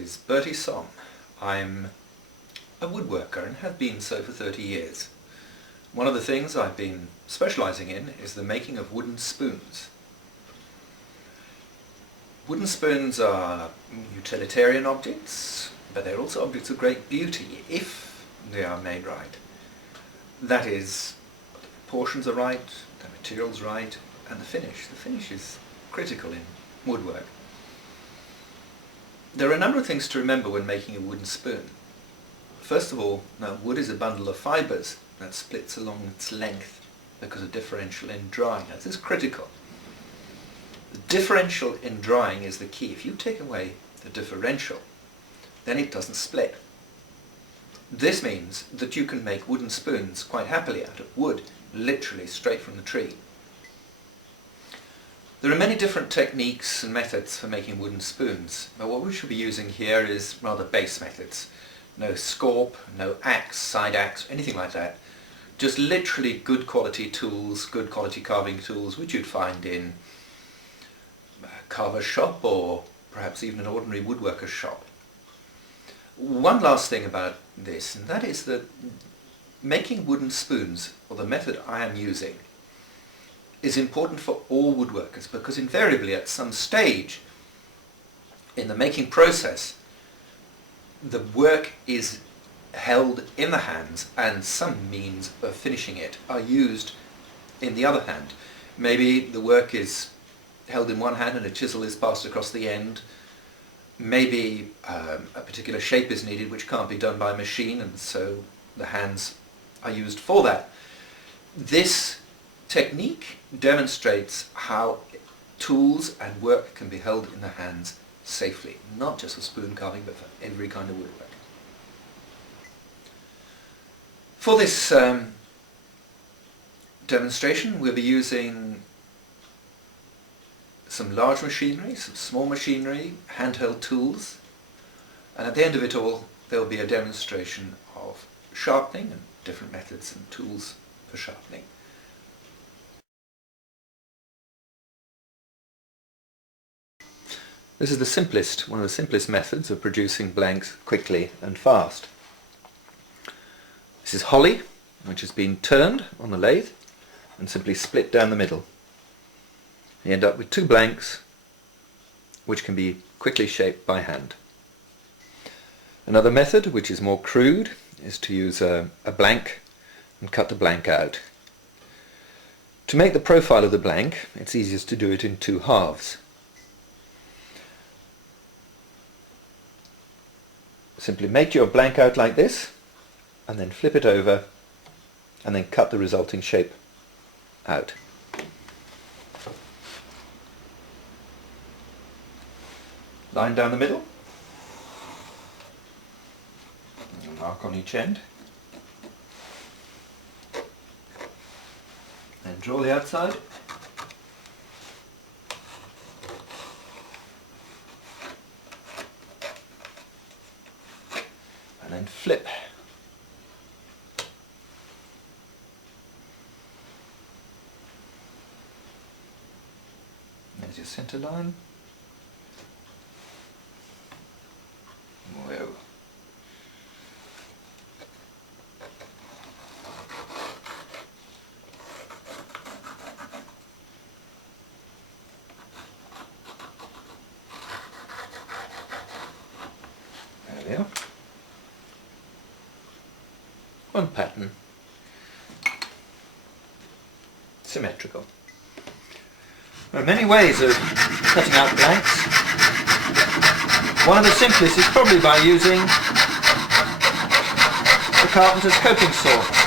is Bertie Sømme. I'm a woodworker and have been so for 30 years. One of the things I've been specialising in is the making of wooden spoons. Wooden spoons are utilitarian objects, but they're also objects of great beauty if they are made right. That is, the proportions are right, the material's right, and the finish. The finish is critical in woodwork. There are a number of things to remember when making a wooden spoon. First of all, now wood is a bundle of fibres that splits along its length because of differential in drying. Now, this is critical. The differential in drying is the key. If you take away the differential, then it doesn't split. This means that you can make wooden spoons quite happily out of wood, literally straight from the tree. There are many different techniques and methods for making wooden spoons, but what we should be using here is rather base methods. No scorp, no axe, side axe, anything like that. Just literally good quality tools, good quality carving tools, which you'd find in a carver's shop or perhaps even an ordinary woodworker's shop. One last thing about this, and that is that making wooden spoons, or the method I am using, is important for all woodworkers because invariably at some stage in the making process the work is held in the hands and some means of finishing it are used in the other hand. Maybe the work is held in one hand and a chisel is passed across the end. Maybe a particular shape is needed which can't be done by machine, and so the hands are used for that. This technique demonstrates how tools and work can be held in the hands safely, not just for spoon carving but for every kind of woodwork. For this demonstration we'll be using some large machinery, some small machinery, handheld tools, and at the end of it all there will be a demonstration of sharpening and different methods and tools for sharpening. This is one of the simplest methods of producing blanks quickly and fast. This is holly, which has been turned on the lathe and simply split down the middle. You end up with two blanks which can be quickly shaped by hand. Another method, which is more crude, is to use a blank and cut the blank out. To make the profile of the blank, it's easiest to do it in two halves. Simply make your blank out like this and then flip it over and then cut the resulting shape out. Line down the middle, mark on each end, then draw the outside, and then flip. There's your centre line. Whoa. There we are. One pattern. Symmetrical. There are many ways of cutting out blanks. One of the simplest is probably by using the carpenter's coping saw.